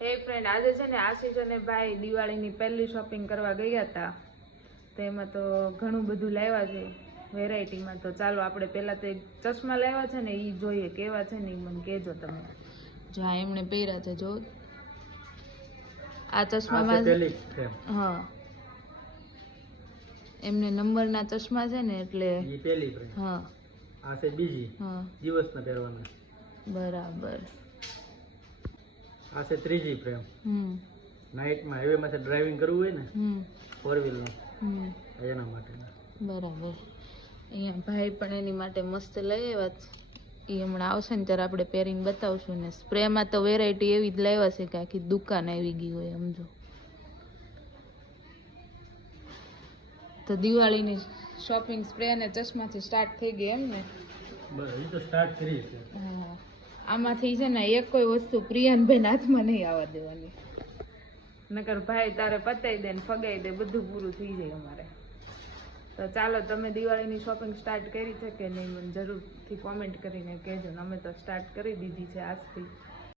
હે ફ્રેન્ડ, આજે છે ને આશીષ અને ભાઈ દિવાળીની પહેલી શોપિંગ કરવા ગયા હતા. તો એમાં તો ઘણું બધું લાવ્યા છે વેરાયટીમાં. તો ચાલો આપણે પહેલાં તો એક ચશ્મા લાવ્યા છે ને એ જોઈએ કેવા છે ને એ મને કહેજો તમે. જો આ એમણે પહેર્યા છે, જો આ ચશ્મામાં હા એમને નંબરના ચશ્મા છે ને એટલે હા આ છે બીજી દિવસના પહેરવાના. બરાબર. આ છે ત્રીજી ફ્રેમ. નાઇટમાં હાઈવેમાં ડ્રાઇવિંગ કરવું હોય ને 4 વ્હીલનું એના માટે. બરાબર. અહીંયા ભાઈ પણ એની માટે મસ્ત લઈ આવ્યા છે. એ હમણાં આવશે ને ત્યારે આપણે પહેરીને બતાવશું ને. સ્પ્રેમાં તો વેરાયટી એવી જ લાવ્યા છે કે આખી દુકાન આવી ગઈ હોય સમજો. તો દિવાળીની શોપિંગ સ્પ્રે અને ચશ્માથી સ્ટાર્ટ થઈ ગઈ એમ ને? બરાબર, તો સ્ટાર્ટ કરી છે. હા, આમાંથી છે ને એક કોઈ વસ્તુ પ્રિયાનભાઈ હાથમાં નહીં આવવા દેવાની, નકર ભાઈ તારે પતાવી દે ને ફગાઈ દે, બધું પૂરું થઈ જાય અમારે. તો ચાલો, તમે દિવાળીની શોપિંગ સ્ટાર્ટ કરી છે કે નહીં મને જરૂરથી કોમેન્ટ કરીને કહેજો. અમે તો સ્ટાર્ટ કરી દીધી છે આજથી.